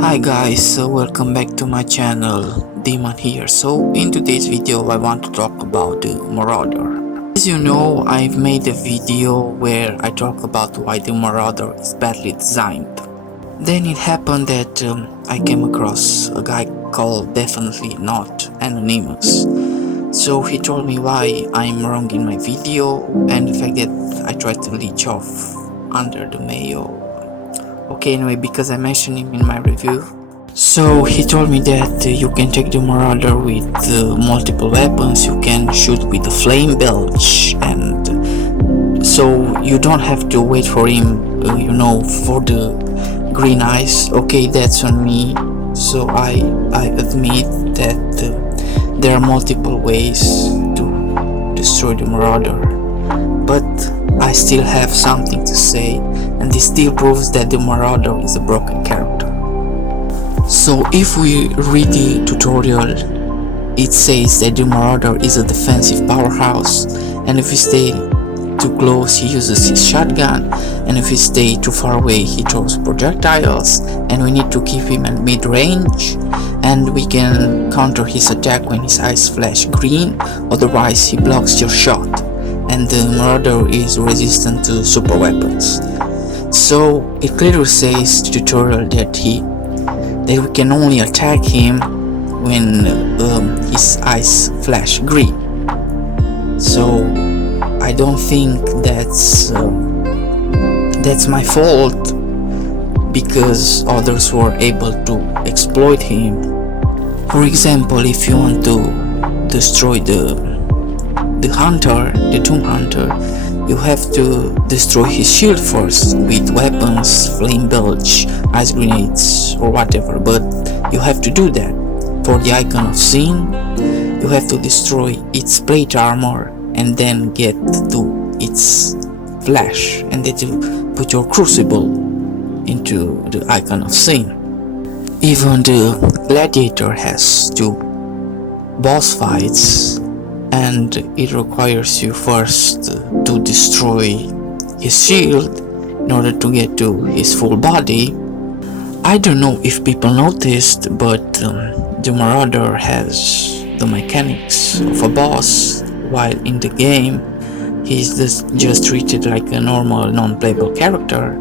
Hi guys, welcome back to my channel, Demon here. So in today's video I want to talk about the Marauder. As you know, I've made a video where I talk about why the Marauder is badly designed. Then it happened that I came across a guy called Definitely Not Anonymous. So he told me why I'm wrong in my video and the fact that I tried to leech off under the mayo. Okay, anyway, because I mentioned him in my review. So he told me that you can take the Marauder with multiple weapons, you can shoot with the flame belch, and so you don't have to wait for him, for the green eyes. Okay, that's on me. So I admit that there are multiple ways to destroy the Marauder, but I still have something to say, and this still proves that the Marauder is a broken character. So if we read the tutorial, it says that the Marauder is a defensive powerhouse, and if we stay too close he uses his shotgun, and if we stay too far away he throws projectiles, and we need to keep him at mid-range, and we can counter his attack when his eyes flash green, otherwise he blocks your shot, and the Marauder is resistant to super weapons. So it clearly says the tutorial that we can only attack him when his eyes flash green. So I don't think that's my fault, because others were able to exploit him. For example, if you want to destroy the hunter, the Doom Hunter, you have to destroy his shield first with weapons, flame belch, ice grenades or whatever, but you have to do that. For the Icon of Sin, you have to destroy its plate armor and then get to its flash, and then to put your crucible into the Icon of Sin. Even the Gladiator has 2 boss fights, and it requires you first to destroy his shield in order to get to his full body. I don't know if people noticed, but the Marauder has the mechanics of a boss, while in the game he's just treated like a normal non-playable character.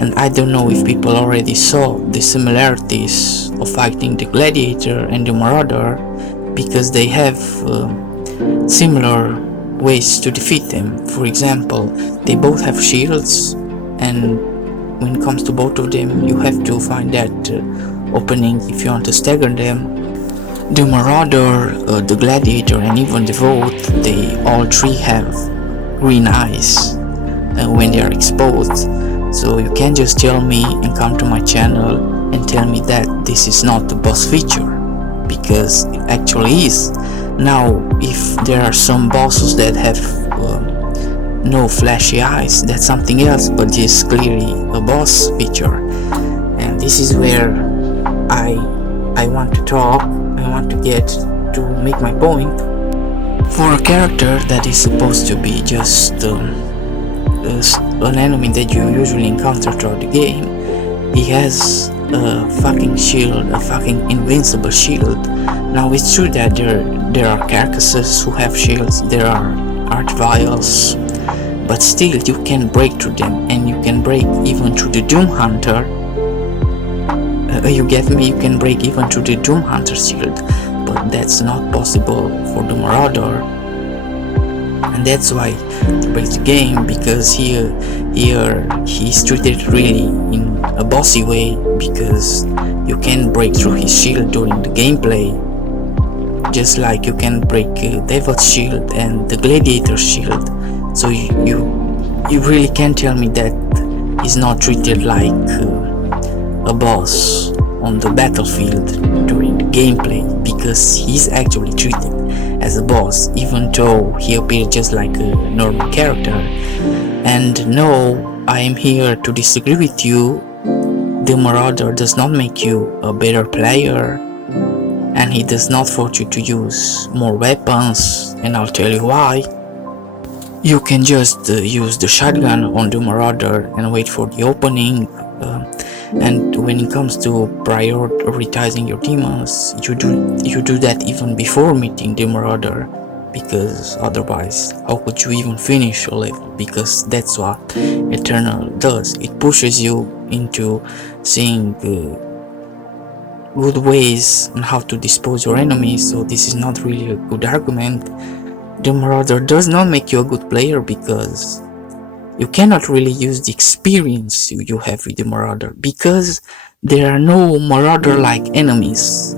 And I don't know if people already saw the similarities of fighting the Gladiator and the Marauder, because they have similar ways to defeat them. For example, they both have shields, and when it comes to both of them you have to find that opening if you want to stagger them. The Marauder, the Gladiator and even the Vote, they all 3 have green eyes when they are exposed. So you can't just tell me and come to my channel and tell me that this is not the boss feature, because it actually is. Now, if there are some bosses that have no flashy eyes, that's something else, but this is clearly a boss feature. And this is where I want to talk, I want to get to make my point. For a character that is supposed to be just an enemy that you usually encounter throughout the game, he has a fucking shield, a fucking invincible shield. Now it's true that there are carcasses who have shields, there are art vials, but still you can break through them, and you can break even through the Doom Hunter. You get me? You can break even through the Doom Hunter shield, but that's not possible for the Marauder. And that's why he breaks the game, because here he's treated really in a bossy way, because you can break through his shield during the gameplay, just like you can break Devil's shield and the Gladiator's shield. So you really can't tell me that he's not treated like a boss on the battlefield during the gameplay, because he's actually treated as a boss, even though he appears just like a normal character. And no, I am here to disagree with you. The Marauder does not make you a better player, and he does not force you to use more weapons, and I'll tell you why. You can just use the shotgun on the Marauder and wait for the opening, And when it comes to prioritizing your demons, you do that even before meeting the Marauder, because otherwise how could you even finish a level? Because that's what Eternal does. It pushes you into seeing good ways on how to dispose your enemies, so this is not really a good argument. The Marauder does not make you a good player because you cannot really use the experience you have with the Marauder, because there are no Marauder-like enemies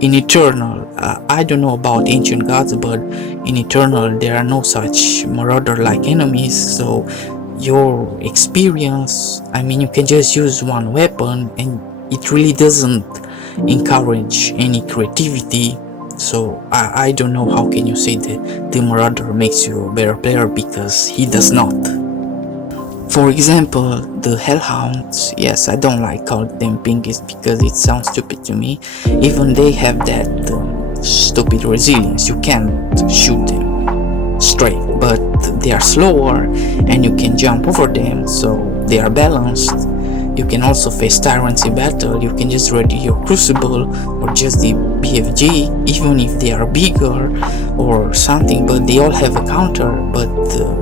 in Eternal. I don't know about Ancient Gods, but in Eternal there are no such Marauder-like enemies, so your experience, I mean, you can just use one weapon and it really doesn't encourage any creativity. So I don't know how can you say that the Marauder makes you a better player, because he does not. For example, the Hellhounds, yes, I don't like calling them pinkies because it sounds stupid to me. Even they have that stupid resilience. You can't shoot them straight, but they are slower and you can jump over them, so they are balanced. You can also face tyrants in battle. You can just ready your crucible or just the BFG, even if they are bigger or something, but they all have a counter. But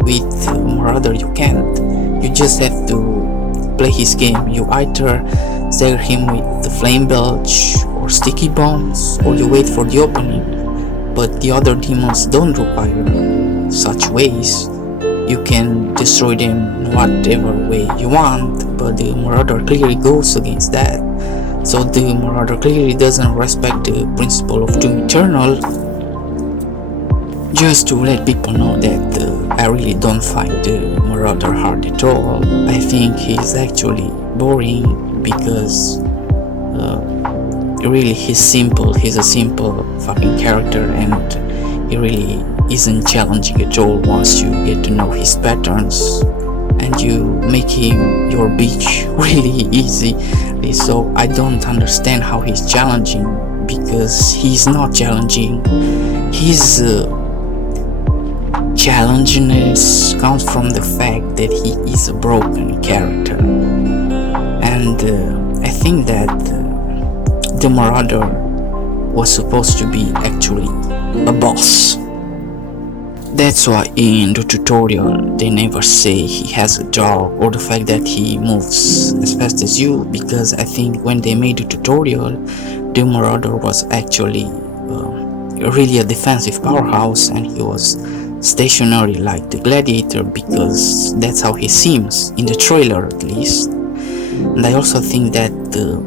with Marauder you can't. You just have to play his game. You either stagger him with the flame belch or sticky bombs, or you wait for the opening. But the other demons don't require such ways. You can destroy them in whatever way you want, but the Marauder clearly goes against that. So the Marauder clearly doesn't respect the principle of Doom Eternal. Just to let people know that I really don't find the Marauder hard at all. I think he's actually boring because really he's simple. He's a simple fucking character, and he really isn't challenging at all once you get to know his patterns and you make him your bitch really easy. So I don't understand how he's challenging, because he's not challenging. His challenginess comes from the fact that he is a broken character, and I think that the Marauder was supposed to be actually a boss. That's why in the tutorial they never say he has a dog or the fact that he moves as fast as you, because I think when they made the tutorial, the Marauder was actually really a defensive powerhouse, and he was stationary like the gladiator, because that's how he seems in the trailer at least. And I also think that the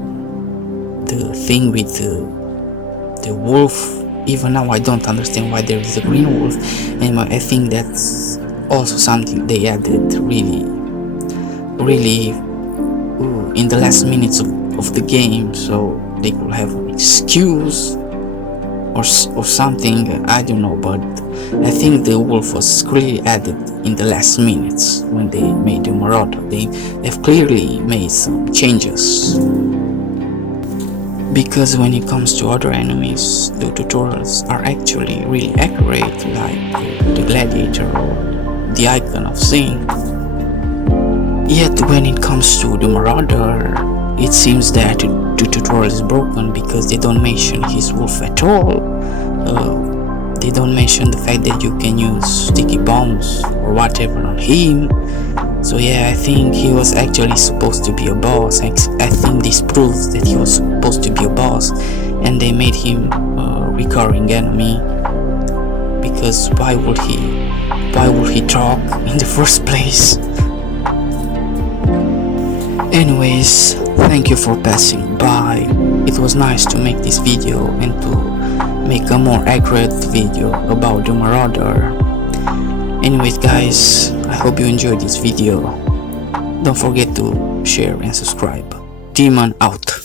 thing with the wolf, even now I don't understand why there is a green wolf. Anyway, I think that's also something they added really in the last minutes of the game, so they could have an excuse or something, I don't know. But I think the wolf was really added in the last minutes when they made the Marauder. They've clearly made some changes, because when it comes to other enemies, the tutorials are actually really accurate, like the gladiator or the icon of Sin. Yet when it comes to the Marauder, it seems that the tutorial is broken, because they don't mention his wolf at all. They don't mention the fact that you can use sticky bombs or whatever on him. So yeah, I think he was actually supposed to be a boss. I think this proves that he was supposed to be a boss, and they made him a recurring enemy, because why would he talk in the first place? Anyways, thank you for passing by. It was nice to make this video and to make a more accurate video about the Marauder. Anyways guys, I hope you enjoyed this video. Don't forget to share and subscribe. Demon out.